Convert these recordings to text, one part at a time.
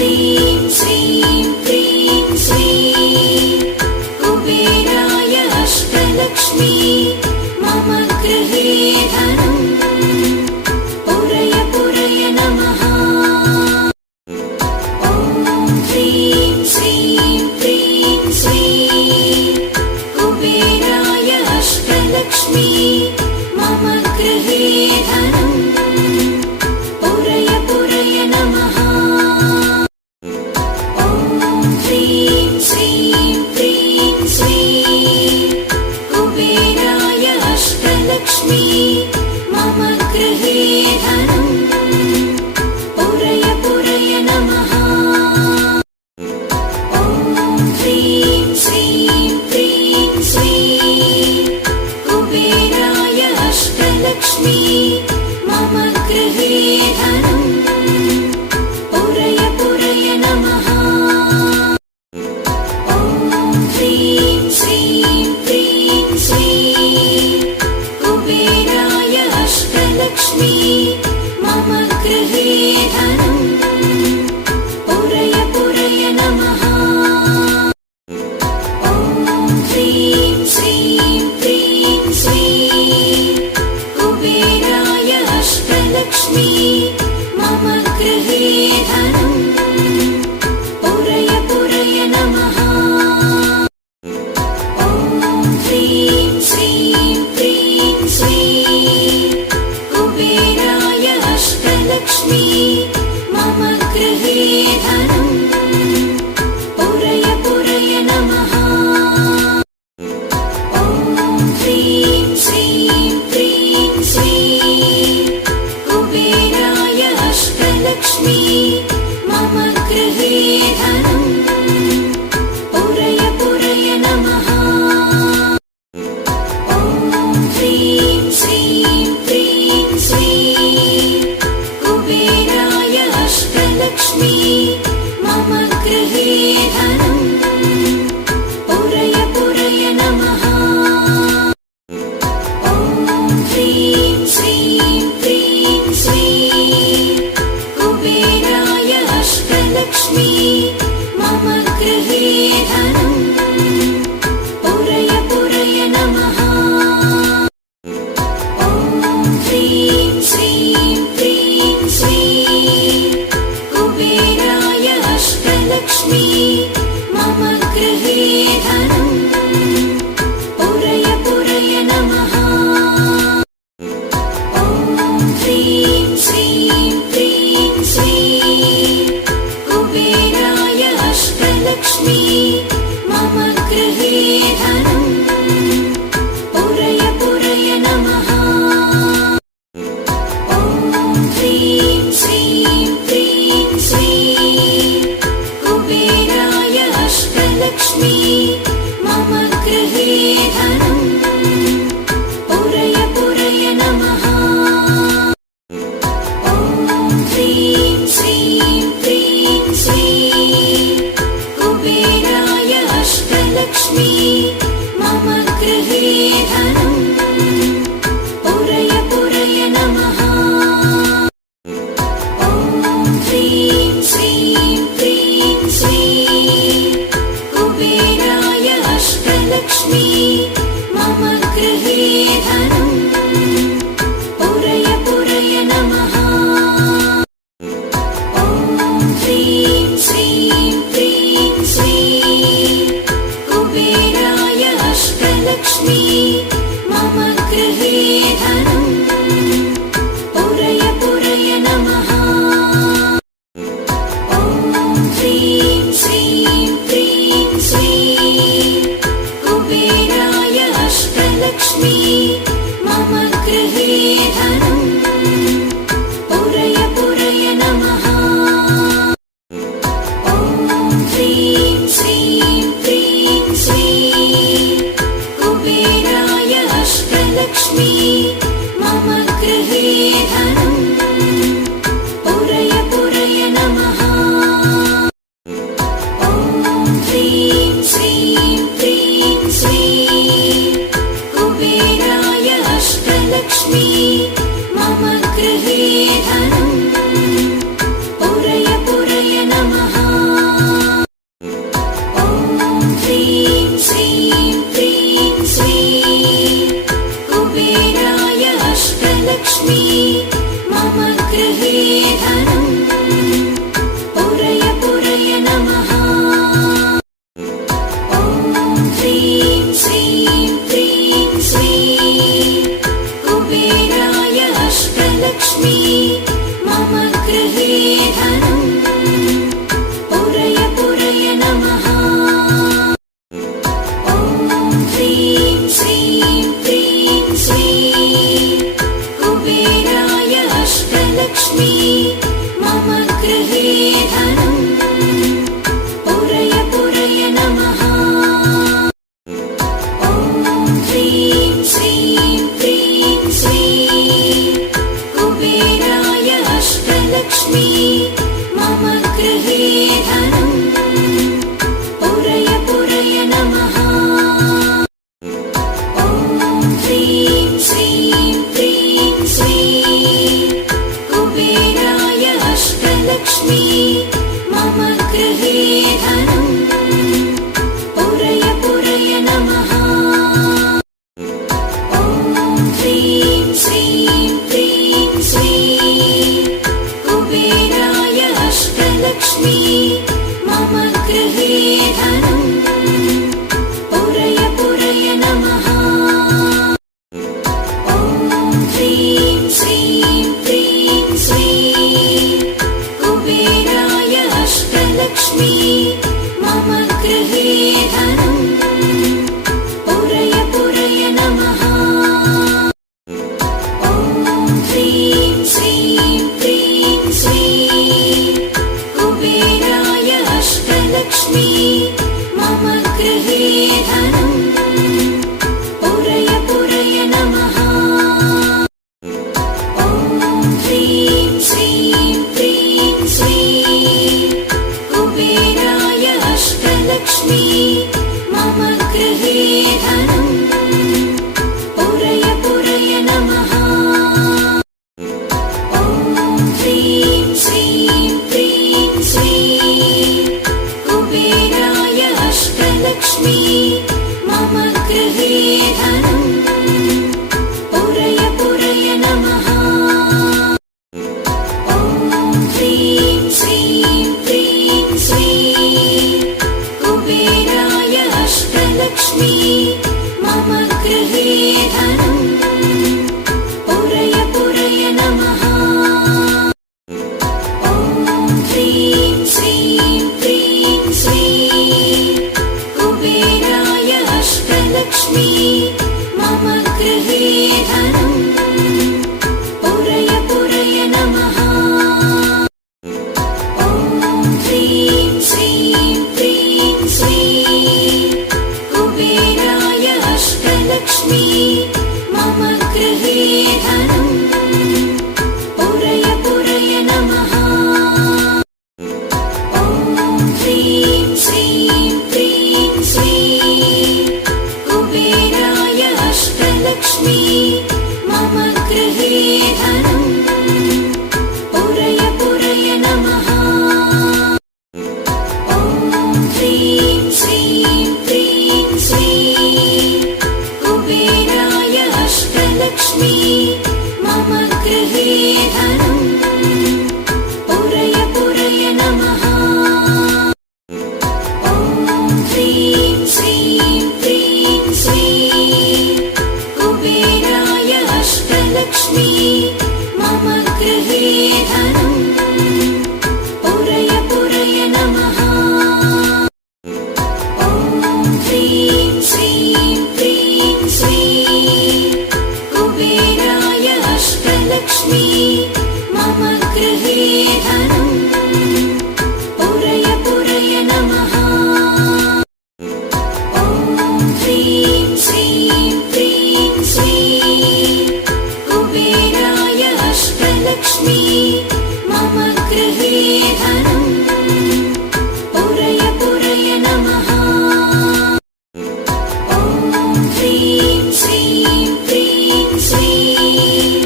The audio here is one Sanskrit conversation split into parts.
ह्रीं श्रीं क्रीं श्रीं कुबेराय अष्टलक्ष्मी मम गृहे धनम् पुरय पुरय नमः। ॐ ह्रीं श्रीं क्रीं श्रीं कुबेराय अष्टलक्ष्मी मम गृहे धनम् पुरय पुरय नमः। ॐ ह्रीं श्रीं क्रीं श्रीं कुबेराय अष्टलक्ष्मी मम गृहे धनम् पुरय पुरय नमः। ॐ ह्रीं श्रीं क्रीं श्रीं कुबेराय अष्टलक्ष्मी मम गृहे धनम् पुरय पुरय नमः। ॐ ह्रीं श्रीं क्रीं श्रीं कुबेराय अष्टलक्ष्मी मम गृहे धनम् पुरय पुरय नमः। ॐ ह्रीं श्रीं क्रीं श्रीं कुबेराय अष्टलक्ष्मी मम गृहे धनम् पुरय पुरय नमः। ॐ ह्रीं श्रीं क्रीं श्रीं कुबेराय अष्टलक्ष्मी मम गृहे धनम् पुरय पुरय नमः। ॐ ह्रीं श्रीं क्रीं श्रीं कुबेराय अष्टलक्ष्मी मम गृहे धनम् पुरय पुरय नमः। ॐ ह्रीं श्रीं क्रीं श्रीं कुबेराय अष्टलक्ष्मी मम गृहे धनम् पुरय पुरय नमः। ॐ ह्रीं श्रीं क्रीं श्रीं कुबेराय अष्टलक्ष्मी मम गृहे धनम् पुरय पुरय नमः। ॐ ह्रीं श्रीं क्रीं श्रीं कुबेराय अष्टलक्ष्मी मम गृहे धनम् पुरय पुरय नमः। ॐ ह्रीं श्रीं क्रीं श्रीं कुबेराय अष्टलक्ष्मी मम गृहे धनम् पुरय पुरय नमः। ॐ ह्रीं श्रीं क्रीं श्रीं कुबेराय अष्टलक्ष्मी मम गृहे धनम् पुरय पुरय नमः। ॐ ह्रीं श्रीं क्रीं श्रीं कुबेराय धनम् पुरय पुरय नमः ॐ ह्रीं श्रीं क्रीं श्रीं कुबेराय अष्टलक्ष्मी मम गृहे धनम् पुरय पुरय नमः ॐ ह्रीं श्रीं क्रीं श्रीं कुबेराय अष्टलक्ष्मी मम गृहे धनम् पुरय पुरय नमः ॐ ह्रीं श्रीं क्रीं श्रीं कुबेराय अष्टलक्ष्मी मम गृहे धनम् पुरय पुरय नमः ॐ ह्रीं श्रीं क्रीं श्रीं कुबेराय अष्टलक्ष्मी मम गृहे धनम् पुरय पुरय नमः ॐ ह्रीं श्रीं क्रीं श्रीं कुबेराय अष्टलक्ष्मी मम गृहे धनम् पुरय पुरय नमः ॐ ह्रीं श्रीं क्रीं श्रीं कुबेराय अष्टलक्ष्मी मम गृहे धनम् पुरय पुरय नमः ॐ ह्रीं श्रीं क्रीं श्रीं कुबेराय अष्टलक्ष्मी मम गृहे धनम् पुरय पुरय नमः ॐ ह्रीं श्रीं क्रीं श्रीं कुबेराय अष्टलक्ष्मी मम गृहे धनम् पुरय पुरय नमः ॐ ह्रीं श्रीं क्रीं श्रीं कुबेराय अष्टलक्ष्मी मम गृहे धनम् पुरय पुरय नमः ॐ ह्रीं श्रीं क्रीं श्रीं कुबेराय अष्टलक्ष्मी मम गृहे धनम् पुरय पुरय नमः ॐ ह्रीं श्रीं क्रीं श्रीं कुबेराय अष्टलक्ष्मी मम गृहे धनम् पुरय पुरय नमः ॐ ह्रीं श्रीं क्रीं श्रीं कुबेराय अष्टलक्ष्मी मम गृहे धनम् पुरय पुरय नमः ॐ ह्रीं श्रीं क्रीं श्रीं कुबेराय अष्टलक्ष्मी मम गृहे धनम् पुरय पुरय नमः ॐ ह्रीं श्रीं क्रीं श्रीं कुबेराय अष्टलक्ष्मी मम गृहे धनम् पुरय पुरय नमः ॐ ह्रीं श्रीं क्रीं श्रीं कुबेराय अष्टलक्ष्मी मम गृहे धनम् पुरय पुरय नमः ॐ ह्रीं श्रीं क्रीं श्रीं कुबेराय अष्टलक्ष्मी मम गृहे धनम् पुरय पुरय नमः ॐ ह्रीं श्रीं क्रीं श्रीं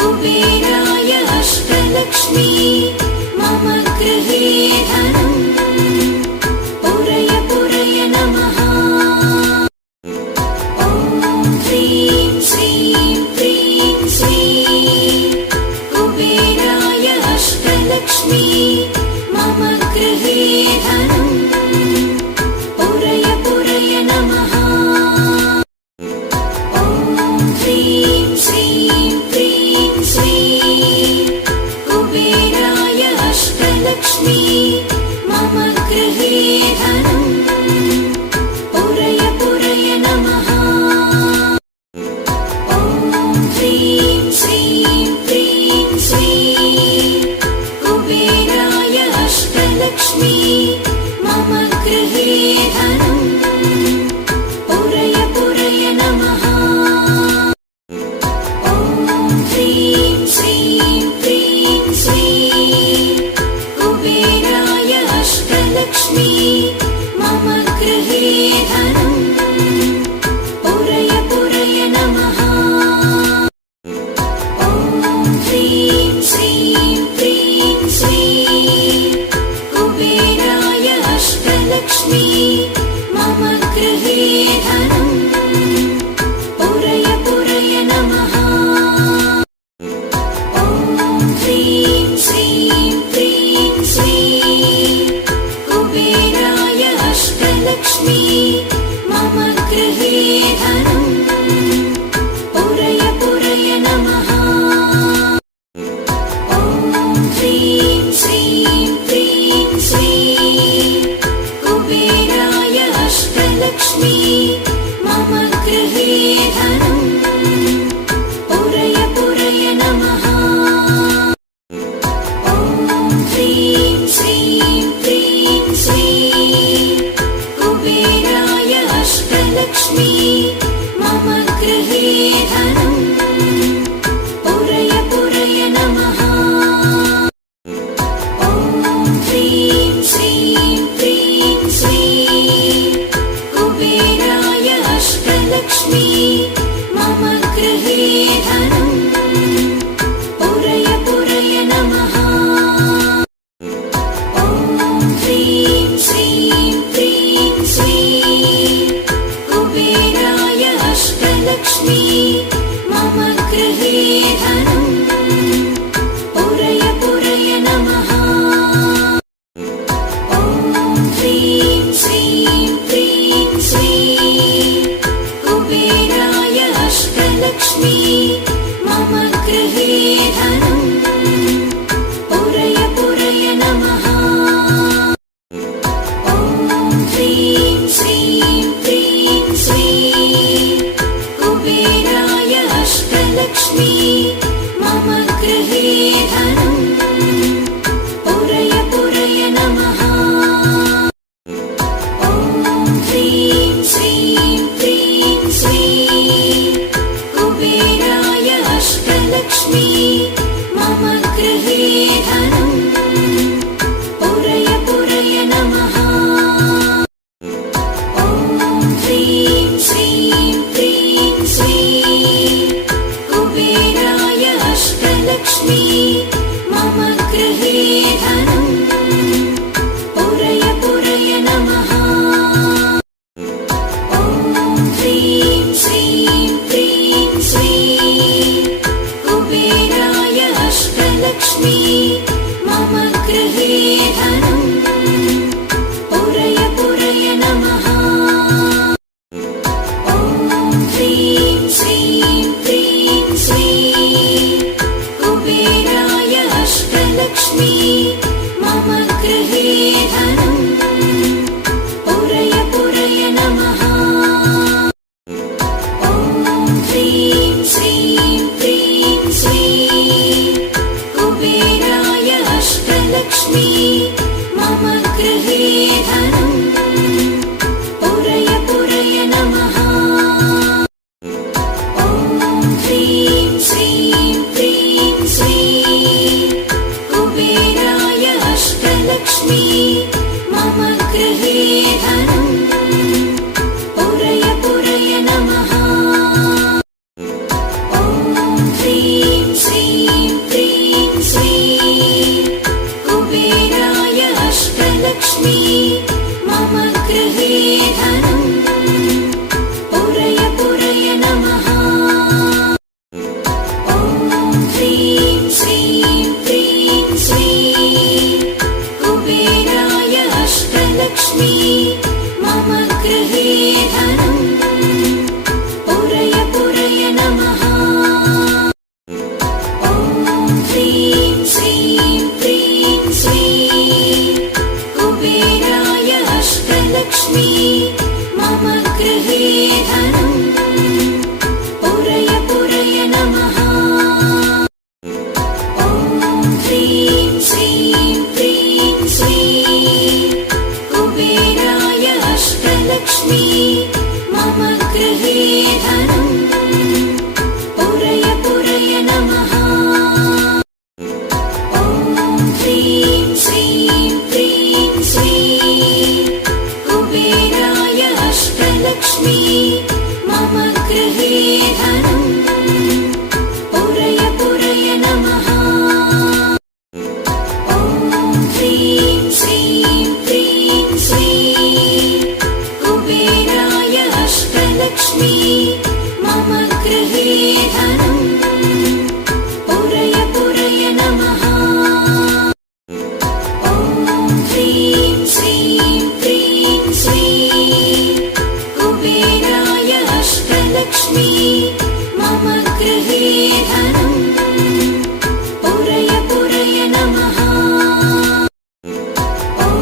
कुबेराय अष्टलक्ष्मी मम गृहे धनम् पुरय पुरय नमः ॐ ह्रीं श्रीं क्रीं श्रीं कुबेराय अष्टलक्ष्मी मम गृहे धनम् पुरय पुरय नमः ॐ ह्रीं श्रीं क्रीं श्रीं कुबेराय अष्टलक्ष्मी मम गृहे धनम् पुरय पुरय नमः। ॐ ह्रीं श्रीं क्रीं श्रीं कुबेराय अष्टलक्ष्मी मम गृहे धनम् पुरय पुरय नमः। ॐ ह्रीं श्रीं क्रीं श्रीं कुबेराय अष्टलक्ष्मी मम गृहे धनम् पुरय पुरय नमः। ॐ ह्रीं श्रीं क्रीं श्रीं कुबेराय अष्टलक्ष्मी मम गृहे धनम् पुरय पुरय नमः। ॐ ह्रीं श्रीं क्रीं श्रीं कुबेराय अष्टलक्ष्मी मम गृहे धनम् पुरय पुरय नमः। ॐ ह्रीं श्रीं क्रीं श्रीं कुबेराय अष्टलक्ष्मी मम गृहे धनम् पुरय पुरय नमः। ॐ ह्रीं श्रीं क्रीं श्रीं कुबेराय अष्टलक्ष्मी मम गृहे धनम् पुरय पुरय नमः। ॐ ह्रीं श्रीं क्रीं श्रीं कुबेराय अष्टलक्ष्मी मम गृहे धनम् पुरय पुरय नमः। ॐ ह्रीं श्रीं क्रीं श्रीं कुबेराय अष्टलक्ष्मी मम गृहे धनम् पुरय पुरय नमः। ॐ ह्रीं श्रीं क्रीं श्रीं कुबेराय अष्टलक्ष्मी मम गृहे धनम् पुरय पुरय नमः। ॐ ह्रीं श्रीं क्रीं श्रीं कुबेराय अष्टलक्ष्मी मम गृहे धनम् पुरय पुरय नमः। ॐ ह्रीं श्रीं क्रीं श्रीं कुबेराय अष्टलक्ष्मी मम गृहे धनम् पुरय पुरय नमः। ॐ ह्रीं श्रीं क्रीं श्रीं कुबेराय अष्टलक्ष्मी मम गृहे धनम् पुरय पुरय नमः। ॐ ह्रीं श्रीं क्रीं श्रीं कुबेराय अष्टलक्ष्मी मम गृहे धनम् पुरय पुरय नमः। ॐ ह्रीं श्रीं क्रीं श्रीं कुबेराय अष्टलक्ष्मी मम गृहे धनम् पुरय पुरय नमः। ॐ ह्रीं श्रीं क्रीं श्रीं कुबेराय अष्टलक्ष्मी मम गृहे धनम् पुरय पुरय नमः। ॐ ह्रीं श्रीं क्रीं श्रीं कुबेराय अष्टलक्ष्मी मम गृहे धनम् पुरय पुरय नमः। ॐ ह्रीं श्रीं क्रीं श्रीं कुबेराय अष्टलक्ष्मी मम गृहे धनम् पुरय पुरय नमः। ॐ ह्रीं श्रीं क्रीं श्रीं कुबेराय अष्टलक्ष्मी मम गृहे धनम् पुरय पुरय नमः। ॐ ह्रीं श्रीं क्रीं श्रीं अष्टलक्ष्मी मम गृहे धनम् पुरय पुरय नमः। ॐ ह्रीं श्रीं क्रीं श्रीं कुबेराय अष्टलक्ष्मी मम गृहे धनम् पुरय पुरय नमः। ॐ ह्रीं श्रीं क्रीं श्रीं कुबेराय अष्टलक्ष्मी मम गृहे धनम् पुरय पुरय नमः। ॐ ह्रीं श्रीं क्रीं श्रीं कुबेराय अष्टलक्ष्मी मम गृहे धनम् पुरय पुरय नमः। ॐ ह्रीं श्रीं क्रीं श्रीं कुबेराय अष्टलक्ष्मी मम गृहे धनम् पुरय पुरय नमः। ॐ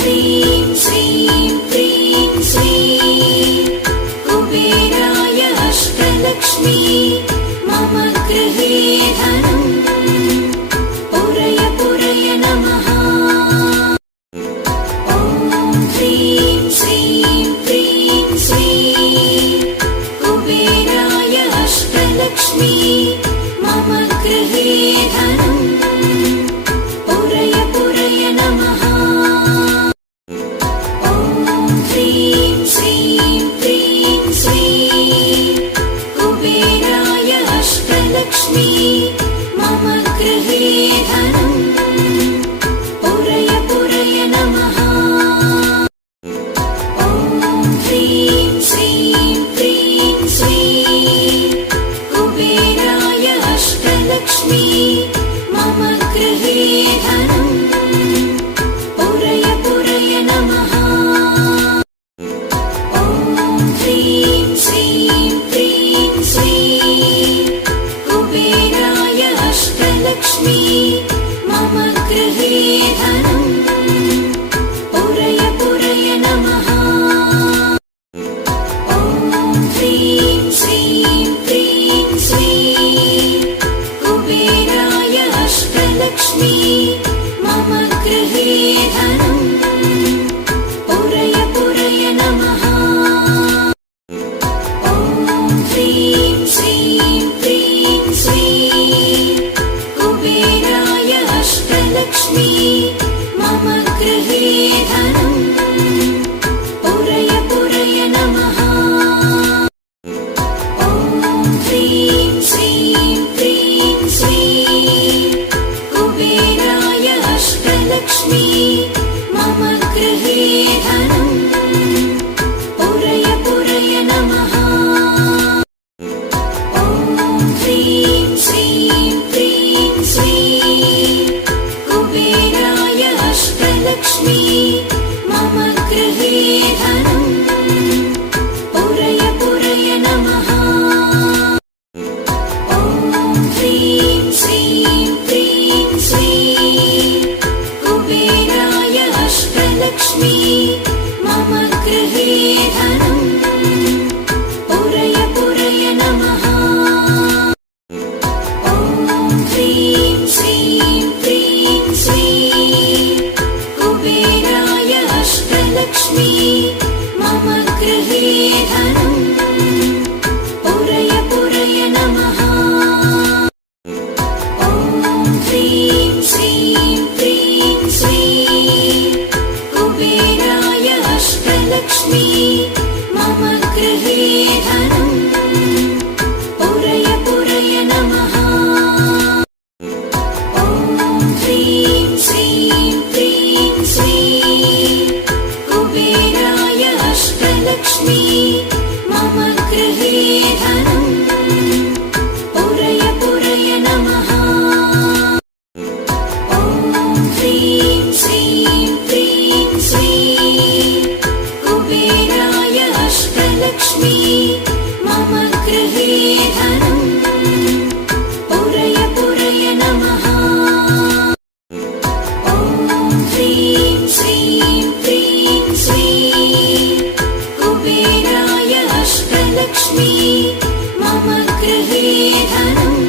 ह्रीं श्रीं क्रीं श्रीं कुबेराय अष्टलक्ष्मी मम गृहे धनम् पुरय पुरय नमः। ॐ ह्रीं श्रीं क्रीं श्रीं कुबेराय अष्टलक्ष्मी मम गृहे धनम् पुरय पुरय नमः। ॐ ह्रीं श्रीं क्रीं श्रीं कुबेराय अष्टलक्ष्मी मम गृहे धनम् पुरय पुरय नमः। ॐ ह्रीं श्रीं क्रीं श्रीं कुबेराय अष्टलक्ष्मी मम गृहे धनम् पुरय पुरय नमः। ॐ ह्रीं श्रीं क्रीं श्रीं कुबेराय अष्टलक्ष्मी मम गृहे धनम् पुरय पुरय नमः। ॐ ह्रीं श्रीं क्रीं श्रीं कुबेराय अष्टलक्ष्मी मम गृहे धनम् पुरय पुरय नमः। ॐ ह्रीं श्रीं क्रीं श्रीं कुबेराय अष्टलक्ष्मी मम गृहे धनम् पुरय पुरय नमः। ॐ ह्रीं श्रीं क्रीं श्रीं कुबेराय अष्टलक्ष्मी मम गृहे धनम् पुरय पुरय नमः। ॐ ह्रीं श्रीं क्रीं श्रीं कुबेराय अष्टलक्ष्मी मम गृहे धनम् पुरय पुरय नमः। ॐ ह्रीं श्रीं क्रीं श्रीं कुबेराय अष्टलक्ष्मी मम गृहे धनम् पुरय पुरय नमः। ॐ ह्रीं श्रीं क्रीं श्रीं कुबेराय अष्टलक्ष्मी मम गृहे धनम् पुरय पुरय नमः। ॐ ह्रीं श्रीं क्रीं श्रीं कुबेराय अष्टलक्ष्मी मम गृहे धनम् पुरय पुरय नमः। ॐ ह्रीं श्रीं क्रीं श्रीं कुबेराय अष्टलक्ष्मी मम गृहे धनम् पुरय पुरय नमः। ॐ ह्रीं श्रीं क्रीं श्रीं कुबेराय अष्टलक्ष्मी मम गृहे धनम् पुरय पुरय नमः। ॐ ह्रीं श्रीं क्रीं श्रीं अष्टलक्ष्मी मम गृहे धनम्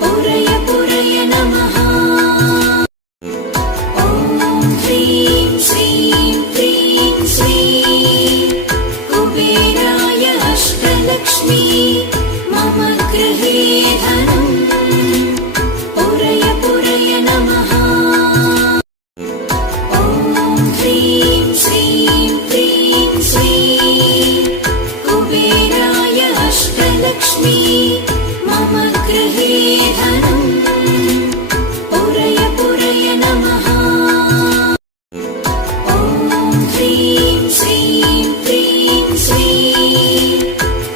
पुरय पुरय नमः। ॐ ह्रीं श्रीं क्रीं श्रीं कुबेराय अष्टलक्ष्मी मम गृहे धनम् पुरय पुरय नमः। ॐ ह्रीं श्रीं क्रीं श्रीं कुबेराय अष्टलक्ष्मी मम गृहे धनम् पुरय पुरय नमः। ॐ ह्रीं श्रीं क्रीं श्रीं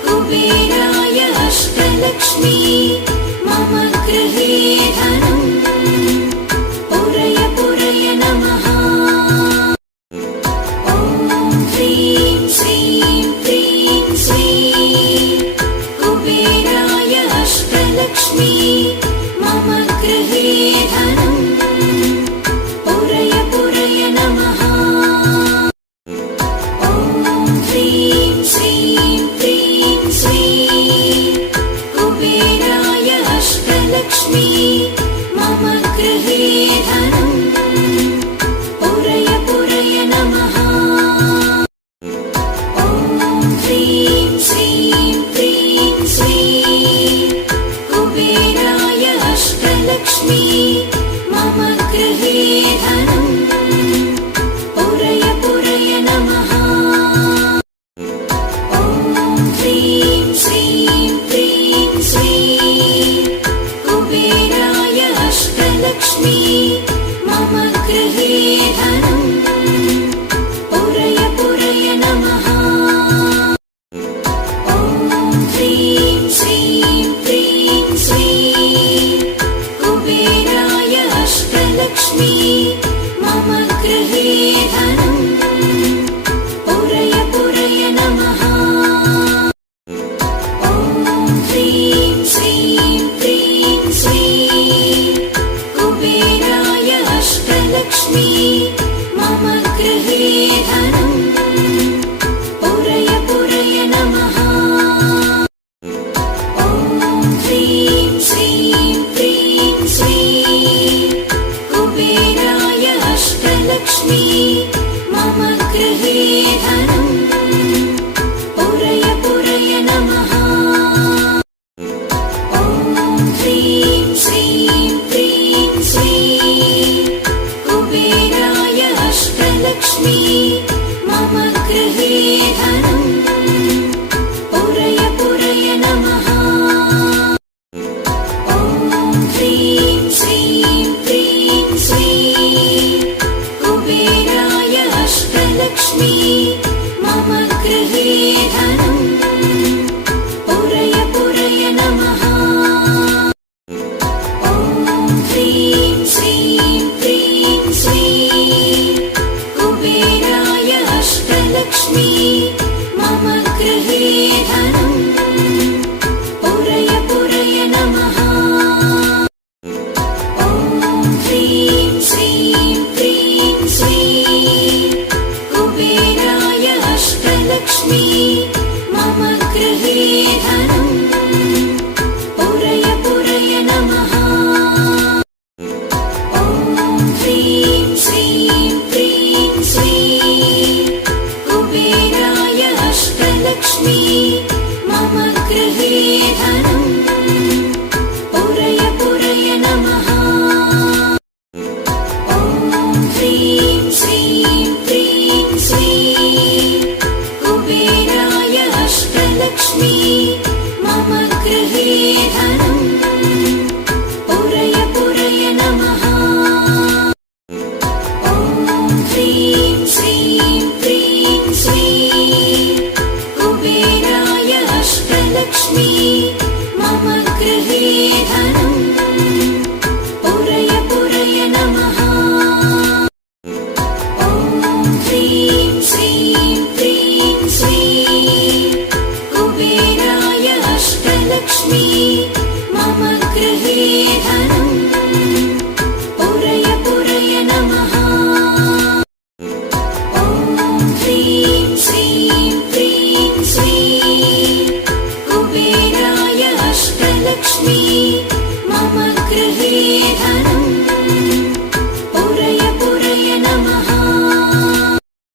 कुबेराय अष्टलक्ष्मी मम गृहे धनम् पुरय पुरय नमः। ॐ ह्रीं श्रीं क्रीं श्रीं कुबेराय अष्टलक्ष्मी मम गृहे धनम् पुरय पुरय नमः। ॐ ह्रीं श्रीं क्रीं श्रीं कुबेराय अष्टलक्ष्मी मम गृहे धनम् पुरय पुरय नमः। ॐ ह्रीं श्रीं क्रीं श्रीं कुबेराय अष्टलक्ष्मी मम गृहे धनम् पुरय पुरय नमः। ॐ ह्रीं श्रीं क्रीं श्रीं कुबेराय अष्टलक्ष्मी मम गृहे धनम् पुरय पुरय नमः। ॐ ह्रीं श्रीं क्रीं श्रीं कुबेराय अष्टलक्ष्मी मम गृहे धनम् पुरय पुरय नमः। ॐ ह्रीं श्रीं क्रीं श्रीं कुबेराय अष्टलक्ष्मी मम गृहे धनम् पुरय पुरय नमः। ॐ ह्रीं श्रीं क्रीं श्रीं कुबेराय अष्टलक्ष्मी मम गृहे धनम् पुरय पुरय नमः। ॐ ह्रीं श्रीं क्रीं श्रीं कुबेराय अष्टलक्ष्मी मम गृहे धनम् पुरय पुरय नमः। ॐ ह्रीं श्रीं क्रीं श्रीं कुबेराय अष्टलक्ष्मी मम गृहे धनम् पुरय पुरय नमः। ॐ ह्रीं श्रीं क्रीं श्रीं कुबेराय अष्टलक्ष्मी मम गृहे धनम् पुरय पुरय नमः। ॐ ह्रीं श्रीं क्रीं श्रीं कुबेराय अष्टलक्ष्मी मम गृहे धनम् पुरय पुरय नमः। ॐ ह्रीं श्रीं क्रीं श्रीं कुबेराय अष्टलक्ष्मी मम गृहे धनम् पुरय पुरय नमः। ॐ ह्रीं श्रीं क्रीं श्रीं कुबेराय अष्टलक्ष्मी मम गृहे धनम् पुरय पुरय नमः। ॐ ह्रीं श्रीं क्रीं श्रीं कुबेराय अष्टलक्ष्मी मम गृहे धनम् पुरय पुरय नमः। ॐ ह्रीं श्रीं क्रीं श्रीं कुबेराय अष्टलक्ष्मी मम गृहे धनम् पुरय पुरय नमः। ॐ ह्रीं श्रीं क्रीं श्रीं लक्ष्मी